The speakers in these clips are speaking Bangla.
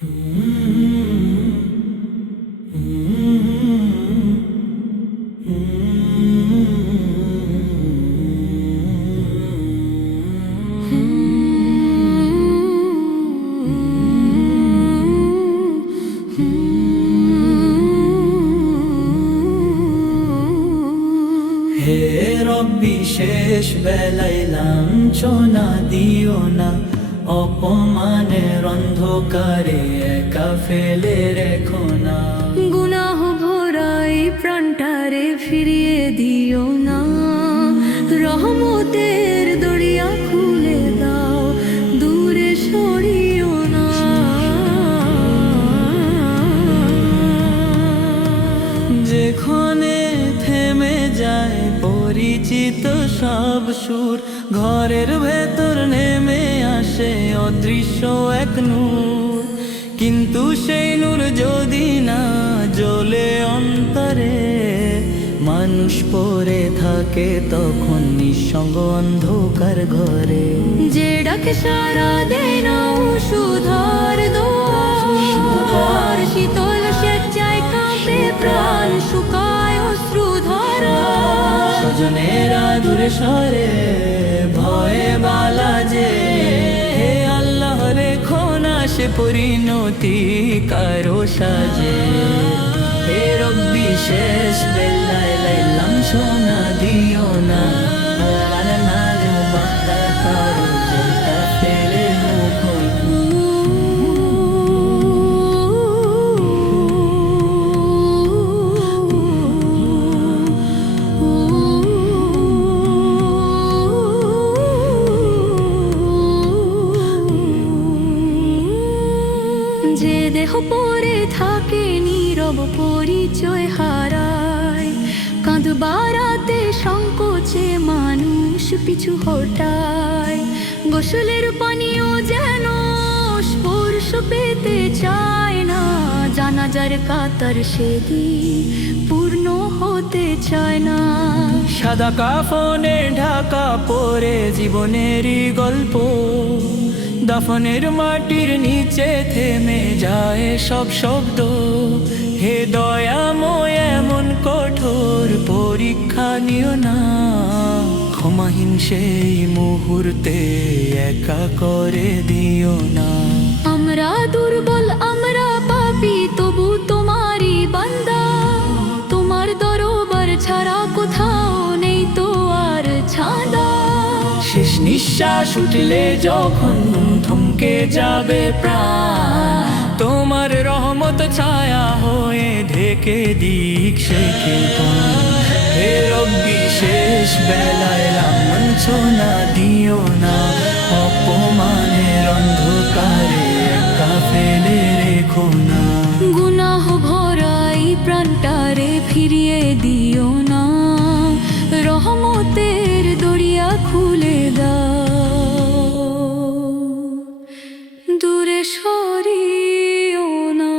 হে রব্বি শেষ বেলায় লাঞ্ছনা দিও না, অপমানের অন্ধকারে একা ফেলে রেখো না। গুনাহ ভরাই প্রাণটারে ফিরিয়ে দিও না, রহমতের দরিয়া খুলে দাও, দূরে সরিও না। যেখানে থেমে যায় পরিচিত সব সুর, ঘরের ভেতর নেমে আসে অদৃশ্য এক নূর। কিন্তু সেই নূর যদি না জ্বলে অন্তরে, মানুষ পড়ে থাকে তখন নিঃসঙ্গ অন্ধকার ঘরে। যে ডাকে সারা দেয় না সুধার দোয়ার, শীতল স্বেচ্ছায় কাঁপে প্রাণ, শুকায় অশ্রুধারা। স্বজনেরা দূরে সরে ভয়ে বালা যে, হে আল্লাহ রেখো না সে পরিণতি কারো সাজে। হে রব্বি শেষ বেলায় লাঞ্ছনা দিও না, যে দেহ পরে থাকে নীরব পরিচয় হারায়, কাঁধ বাড়াতে সংকোচে মানুষ পিছু হটায়। গোসলের পানিও যেন স্পর্শ পেতে চায় না, জানাজার কাতার সেদিন পূর্ণ হতে চায় না। সাদা কাফনে ঢাকা পরে জীবনেরই গল্প, দাফনের মাটির নিচে থেমে যায় সব শব্দ। হে দয়াময় এমন কঠোর পরীক্ষা নিও না, ক্ষমাহীন সেই মুহূর্তে একা করে দিও না। আমরা দুর্বল, আমরা পাপী, তবু তোমারই বান্দা, তোমার দরবার ছাড়া কোথাও নেই তো আর ছাদা। শেষ নিঃশ্বাস উঠলে যখন থমকে যাবে প্রাণ, তোমার রহমত ছায়া হয়ে ঢেকে দিক সে কৃপণ। হে রব্বি শেষ বেলায় লাঞ্ছনা দিও না, অপমানের অন্ধকারে একা ফেলে রেখো না। গুনাহ ভরাই প্রাণটারে ফিরিয়ে দিও না, রহমতের দরিয়া খুলে দাও, দূরে সরিও না।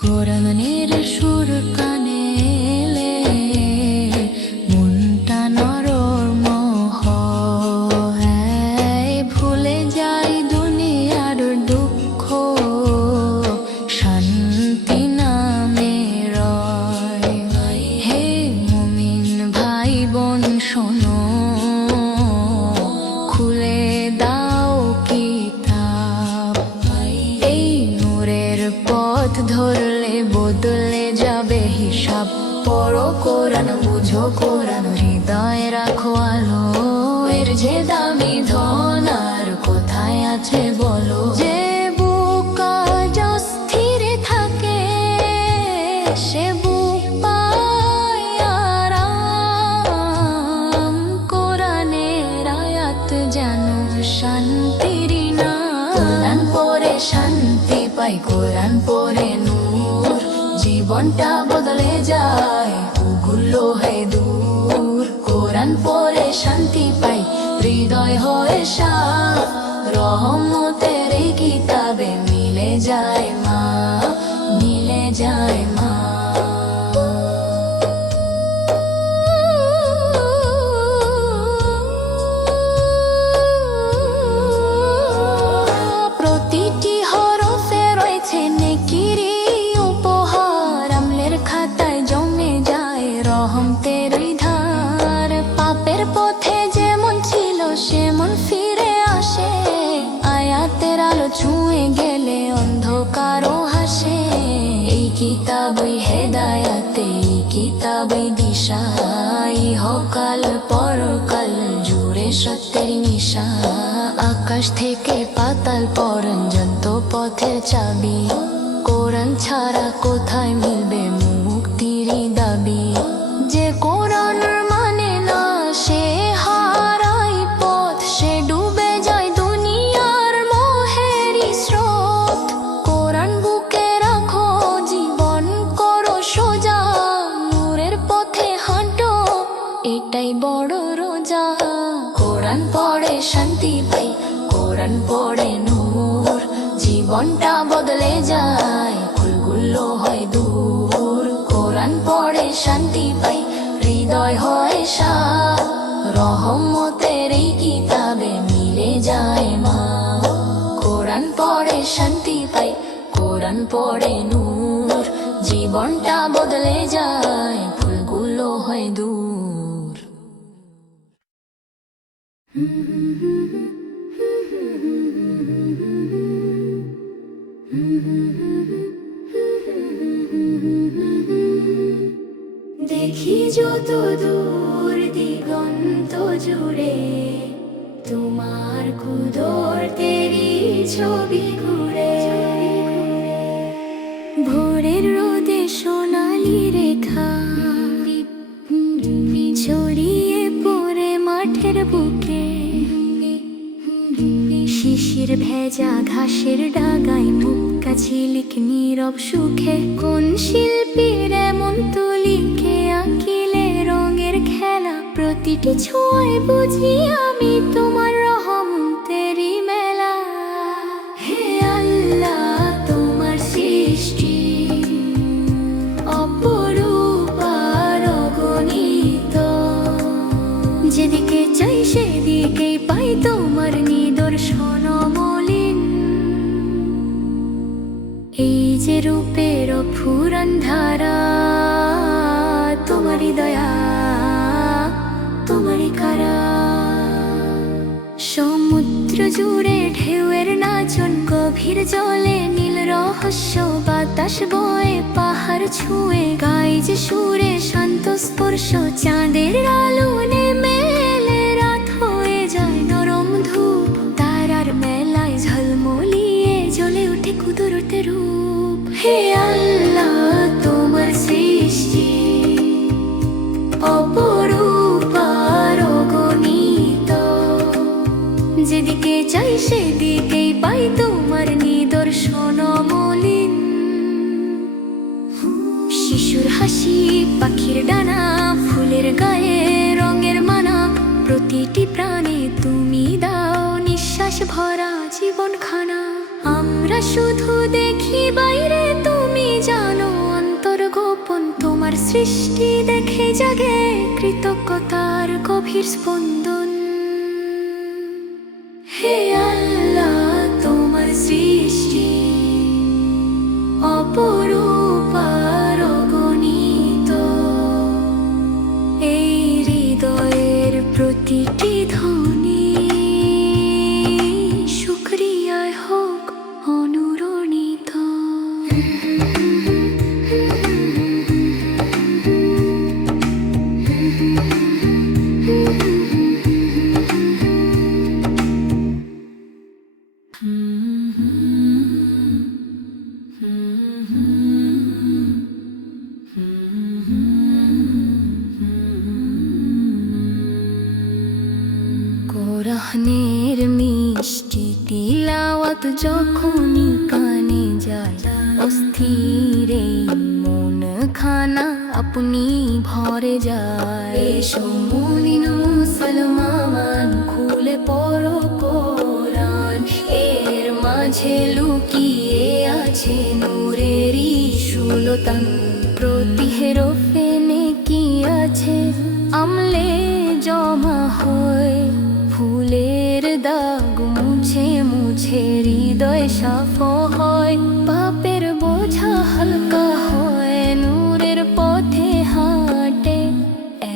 কোরআনের সুর কানে এলে মনটা নরম হয়, ভুলে যাই দুনিয়ার দুঃখ, শান্তি নামে রয়। হে মুমিন ভাই বোন শোনো, খুলে দাও কিতাব, এই নূরের পথ ধরলে বদলে যাবে হিসাব। পড়ো কোরআন, বুঝো কোরআন, হৃদয়ে রাখো আলো, এর যে দামি ধন আর কোথায় আছে বলো। যে বুক আজ অস্থির থাকে সে বুক পায় আরাম, কোরআনের আয়াত যেন শান্তির নাম, কোরআন পড়ে শান্তি পাই কোরআন পড়ে নূর জীবনটা বদলে যায় ভুলগুলো হয় দূর কোরআন পড়ে শান্তি পাই হৃদয় হয় সাফ রহমতের এই কিতাবে মিলে যায় মা মিলে যায় মা প্রতিটি হরফে রয়েছে নেকির উপহার আমলের খাতায় জমে যায় রহমতের ধার পাপের পথে যেমন ছিল সেমন ফিরে আসে আয়াতের আলো ছুঁয়ে গেলে অন্ধকারও হাসে এই কিতাবই হেদায়াতে এই কিতাবই দিশা ইহকাল পরকাল জুড়ে সত্যের নিশা আকাশ থেকে পাতাল পর্যন্ত পথের চাবি কোরআন ছাড়া কোথায় মিলবে মুক্তির দাবি যে কোরআন মানে না সে হারায় পথ সে ডুবে যায় দুনিয়ার মোহের স্রোত কোরআন বুকে রাখো জীবন করো সোজা নূরের পথে হাঁটো এটাই বড় রোজা কোরআন পড়ে শান্তি পাই কোরআন পড়ে নূর জীবনটা বদলে যায় ভুলগুলো হয় দূর কোরআন পড়ে শান্তি পাই হৃদয় হয় সাফ রহমতের এই কিতাবে মিলে যায় মা কোরআন পড়ে শান্তি পাই কোরআন পড়ে নূর জীবনটা বদলে যায় ভুলগুলো হয় দূর দেখি যত দূর দিগন্ত জুড়ে তোমার কুদরতেরই ছবি ঘুরে ভোরের রোদে সোনালি রেখা ছড়িয়ে পড়ে মাঠের বুকে শিশির ভেজা ঘাসের ডাগায় মুক্কা ঝিলিক নীরব সুখে কোন শিল্পীর এমন তুলিকে আঁকিলে রঙের খেলা প্রতিটি ছোঁয়ায় বুঝি আমি তোমার রহমতেরই মেলা হে আল্লাহ তোমার সৃষ্টি অপরূপ আর অগণিত যেদিকে চাই সেদিকেই পাই তোমার নিদর্শন মলিন এই যে রূপের ফুরান ধারা তোমারই দয়া তোমারই কারা সমুদ্র জুড়ে ঢেউয়ের নাচন গভীর জলে নীল রহস্য বাতাস বয়ে পাহাড় ছুঁয়ে গাই যে সুরে শান্ত স্পর্শ চাঁদের আলো নেমে এলে রাত হয়ে যায় নরম ধূপ তারার মেলায় ঝলমলিয়ে জ্বলে ওঠে কুদরতের রূপ হে আল্লাহ তোমার সৃষ্টি অপরূপ আর অগণিত যেদিকে চাই সেদিকেই পাই তোমার নিদর্শন মলিন শিশুর হাসি পাখির ডানা ফুলের গায়ে রঙের মানা প্রতিটি প্রাণে তুমি দাও নিঃশ্বাস ভরা জীবন খানা আমরা শুধু দেখি বাইরে তুমি জানো অন্তর গোপন তোমার সৃষ্টি দেখে জাগে কৃতজ্ঞতার গভীর স্পন্দন হে আল্লাহ তোমার সৃষ্টি অপরূপ আর অগণিত এই হৃদয়ের প্রতিটি ধ্বনি শুকরিয়ায় হোক অনুরণিত কোরআনের মিষ্টি তিলাওয়াত যখনই কানে যায় ফিরে মন খানা আপনি ভরে যায়। এসো মুমিন মুসলমান খুলে পড়ো কোরআন, এর মাঝে লুকিয়ে আছে নূরেরই সুলতান। প্রতি হেরফে নেকি আছে আমলে জমা হয়, ফুলের দাগ মুছে মুছে হৃদয় সাফ হয়। পাপের বোঝা হালকা হয় নূরের পথে হাঁটে,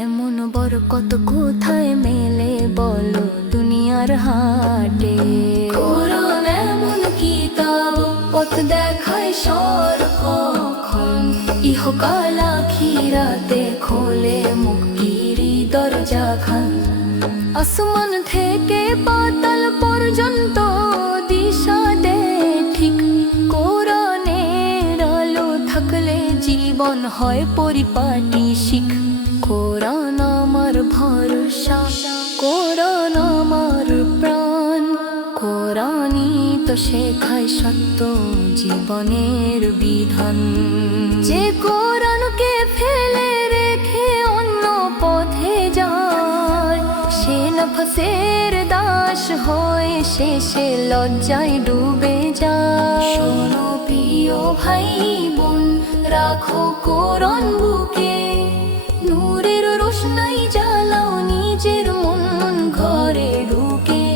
এমন বরকত কোথায় মেলে বলো দুনিয়ার হাটে। কোরআন এমন কিতাব পথ দেখায় সর্বক্ষণ, ইহকাল আখিরাতে খোলে মুক্তির দরজা খান। আসমান থেকে পাতাল পর্যন্ত দিশা দেয় ঠিক, কোরআনের আলো থাকলে জীবন হয় পরিপাটি শিখ। কোরআন আমার ভরসা, কোরআন আমার প্রাণ, কোরআনই তো শেখায় সত্য জীবনের বিধান। যে কোরআনকে ফেলে রেখে অন্য পথে যায়, সে নফসের দাস হয়ে শেষে লজ্জায় ডুবে যায়। শোনো প্রিয় ভাই বোন, রাখো কোরআন বুকে, নূরের রোশনাই জ্বালাও নিজের মন ঘরে ঢুকে।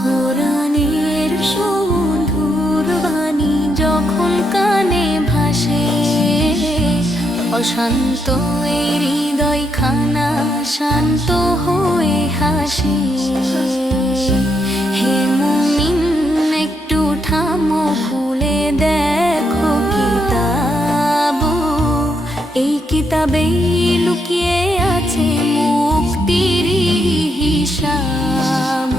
কোরআনের সুমধুর বাণী যখন কানে ভাসে, অশান্ত এই হৃদয় খানা শান্ত হয়ে হাসে। হে মুমিন একটু থামো, খুলে দেখো কিতাব, এই কিতাবেই লুকিয়ে আছে মুক্তির হিসাব।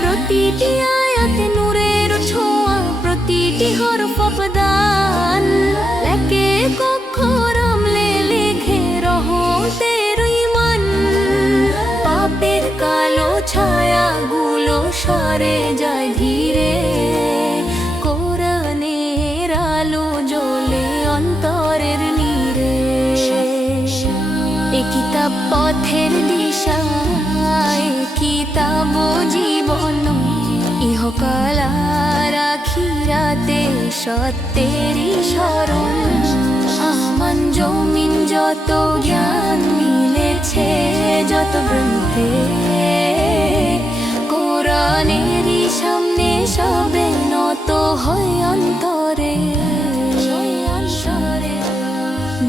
প্রতিটি আয়াতে নূরের ছোঁয়া, প্রতিটি হরফ অবদান, লেখে অক্ষর আমলে লেখে রহমতের ঈমান। পাপের কালো ছায়াগুলো সরে যায় ধীরে, কোরআনের আলো জ্বলে অন্তরের নীড়ে। এ কিতাব পথের দিশা, এ কিতাব জীবন, ইহকাল আর আখিরাতে সত্যেরই স্মরণ। আমান জমিন যত জ্ঞান মিলেছে যত গ্রন্থে, কোরআনেরই সামনে সবে নত হয় অন্তরে।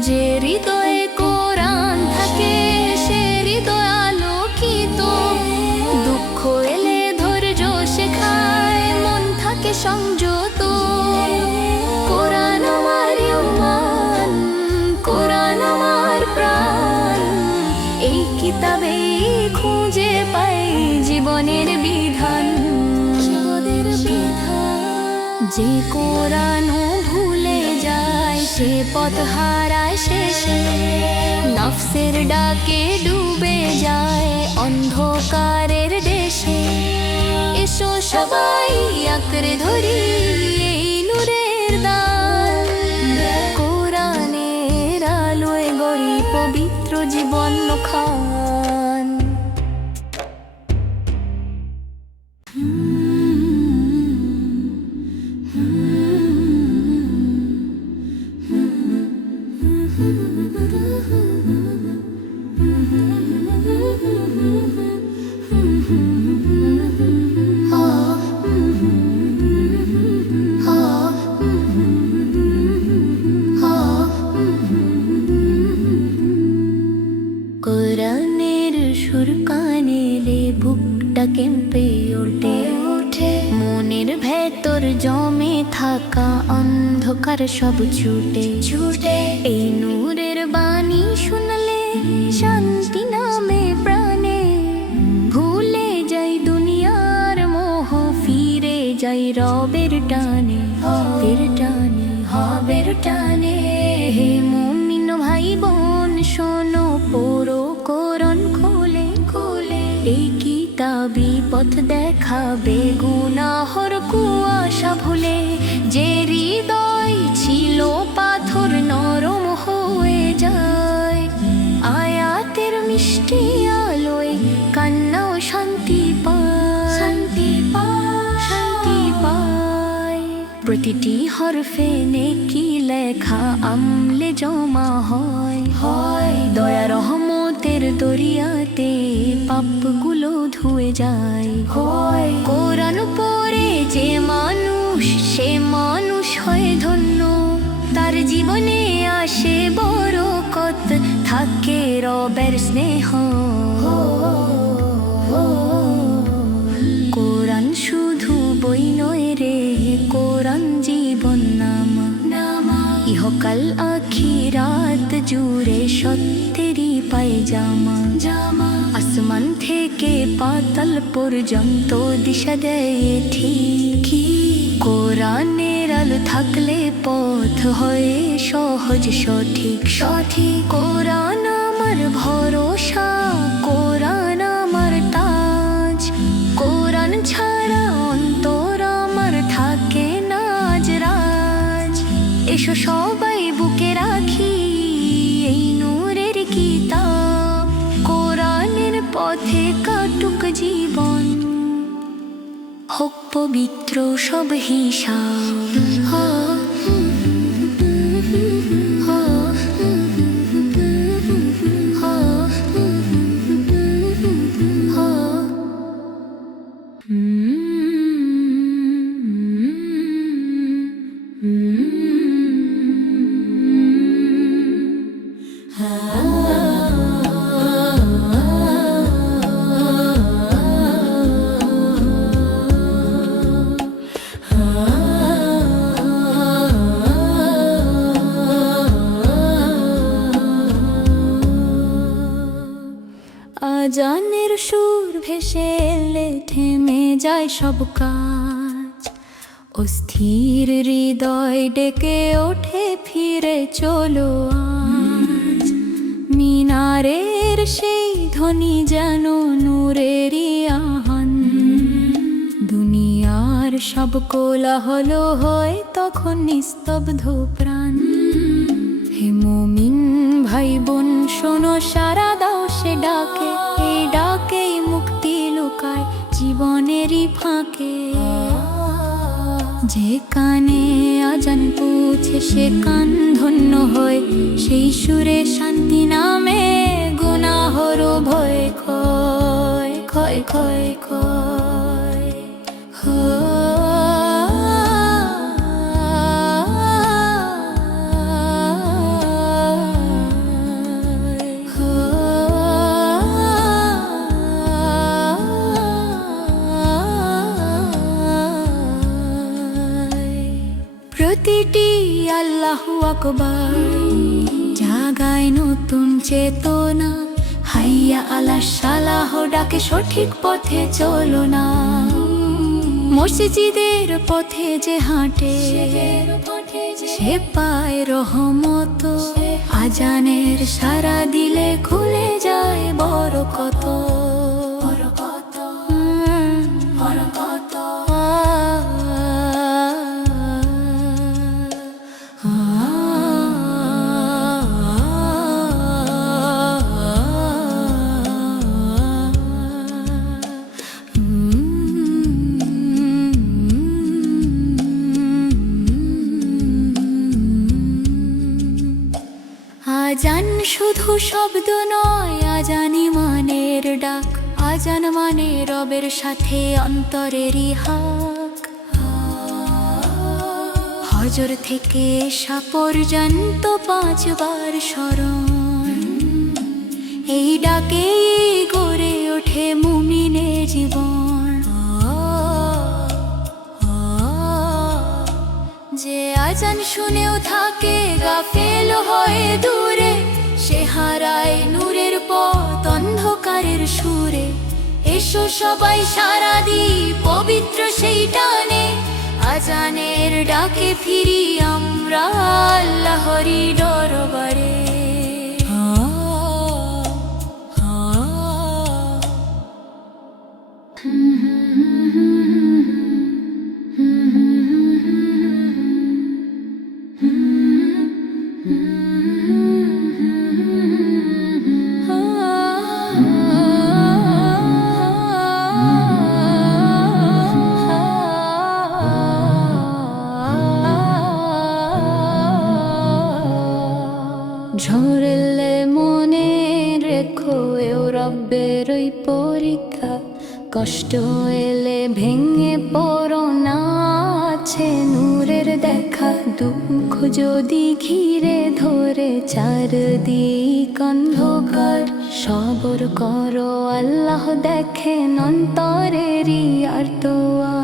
যে হৃদয়ে কোরআন থাকে সে হৃদয় আলোকিত, দুঃখ এলে ধৈর্য শেখায় মন থাকে সংযত। কোরআন আমার ঈমান, কোরআন আমার প্রাণ, এই কিতাবে খুঁজে পাই জীবনের বিধান। যে কোরআন ভুলে যায় সে পথ হারায় শেষে, নফসের ডাকে ডুবে যায় অন্ধকারের দেশে। এসো সবাই আঁকড়ে ধরি এই নূরের দান, কোরআনের আলোয় গড়ি পবিত্র জীবন খান। কোরআনের সুর কানে এলে বুকটা কেঁপে ওঠে, মনের ভেতর জমে থাকা অন্ধকার সব ছুটে ছুটে। এই নূরের বাণী শুনলে শান্তি নামে প্রাণে, ভুলে যাই দুনিয়ার মোহ যাই রবের টানে, হবের টানে, হবের টানে। হে মুমিন ভাই বোন শোনো, পড়ো কোরআন খুলে খুলে। এই কিতাবি পথ দেখাবে গুনাহর কুয়াশা ভুলে। যে হৃদয় ছিল পাথর নরম হয়ে যায়, আয়াতের মিষ্টি আলোয় কান্নাও শান্তি পায়, শান্তি পায়, শান্তি পায়। প্রতিটি হরফে নেকি লেখা আমলে জমা হয়, হয়। দয়া রহমতের দরিয়াতে পাপগুলো ধুয়ে যায়, হয়। কোরআন পড়ে যে মানুষ, সে মানুষ হয় ধন্য। তার জীবনে আসে বরকত, থাকে রবের স্নেহ। কোরআন শুধু বই নয় রে, কোরআন জীবন নামা, নামা। ইহকাল আখিরাত জুড়ে সত্যেরই পায়জামা, জামা। আসমান থেকে পাতাল পর্যন্ত দিশা দেয় ঠিকই। কোরআনের আলো থাকলে পথ হয় সহজ সঠিক, সঠিক। কোরআন আমার ভরসা, কোরআন আমার তাজ। কোরআন ছাড়া অন্তর আমার থাকে না আজ রাজ। এসো সবাই বুকে রাখি এই নূরের কিতাব, কোরআনের পথে কাটুক জীবন, হোক পবিত্র সব হিসাব। আজানের সুর ভেসে এলে থেমে যায় সব কাজ। অস্থির হৃদয় ডেকে ওঠে ফিরে চলো আজ। মিনারের সেই ধ্বনি যেন নূরেরই আহ্বান। দুনিয়ার সব কোলাহল হয় তখন নিস্তব্ধ প্রাণ। হে মুমিন ভাই বোন শোনো, সারা দাও সে ডাকে। এই ডাকেই মুক্তি লুকায় জীবনেরই ফাঁকে। যে কানে আজান পৌঁছে সে কান ধন্য হয়। সেই সুরে শান্তি নামে গুনাহর ভয় ক্ষয়, ক্ষয়, ক্ষয়, ক্ষয়। প্রতিটি আল্লাহু আকবার জাগায় নতুন চেতনা। হাইয়া আলা সালাহ ডাকে সঠিক পথে চলো না। মসজিদের পথে যে হাঁটে সে পায় রহমত। আজানের সারা দিলে খুলে যায় বরকত, বরকত, বরকত। আজান শুধু শব্দ নয়, আজান ইমানের ডাক। আজান মানে রবের সাথে অন্তরেরই হাক। হজর থেকে এশা পর্যন্ত 5 বার স্মরণ। এই ডাকেই গড়ে ওঠে মুমিনের জীবন। যে আজান শুনেও থাকে গাফেল হয়ে দূরে, সে হারায় নূরের পথ অন্ধকারের সুরে। এসো সবাই সারা দিই পবিত্র সেই টানে, আজানের ডাকে ফিরি আমরা আল্লাহরি দরবারে। ঝরলে মনে রেখো এও রব্বের ওই পরীক্ষা, কষ্ট এলে ভেঙে পড়ো না, আছে নূরের দেখা। দুঃখ যদি ঘিরে ধরে চারদিক অন্ধকার, সবর করো আল্লাহ দেখেন অন্তরেরই আর্তোয়া।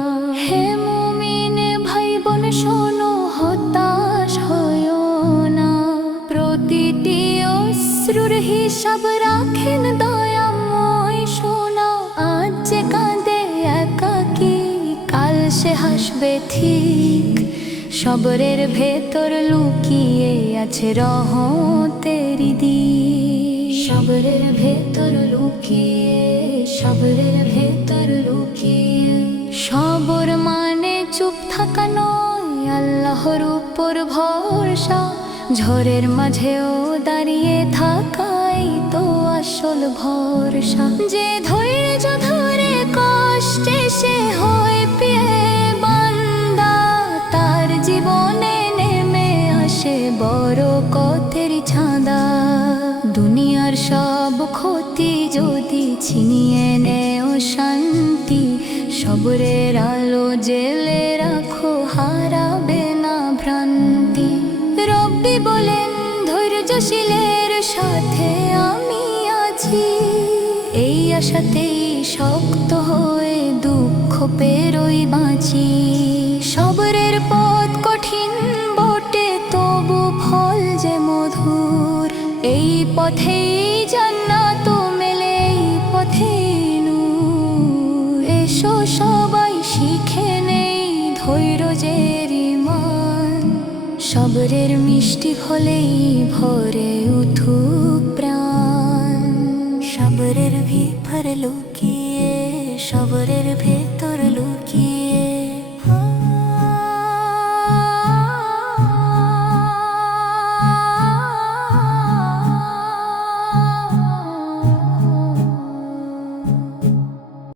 হে মুমিন ভাই বোন শোনো, হতাশ হয়ো না, প্রতিটি অশ্রুর হিসাব রাখেন দয়াময় সোনা। আজ যে কাঁদে একাকী, কাল সে হাসবে ঠিক, সবরের ভেতর লুকিয়ে আছে রহমতেরি দিক। সবরের ভেতর লুকিয়ে, সবরের ভেতর লুকিয়ে। সবর মানে চুপ থাকা নয়, আল্লাহর উপর ভরসা, ঝড়ের মাঝেও দাঁড়িয়ে থাকাই তো আসল ভরসা। যে ধৈর্য ধরে কষ্টে সে হয় পিয়ে বান্দা, তার জীবনে নেমে আসে বরকতের ছাঁদা। দুনিয়ার সব ক্ষতি যদি ছিনিয়ে নেও শান্তি, সবরের আলো জেলে রাখো হারাবে না ভ্রান্তি। রব্বি বলেন ধৈর্যশীলের সাথে আমি আছি, এই আশাতেই শক্ত হয়ে দুঃখ পেরোই বাঁচি। সবরের পথ কঠিন বটে তবু ফল যে মধুর, এই পথেই জান্নাত মেলে, এই পথেই নূর। এসো সবাই শিখে নেই ধৈর্যের ঈমান, সবরের মিষ্টি ফলেই ভরে উঠুক প্রাণ। সবরের ভিতর লুকিয়ে, সবরের ভেতর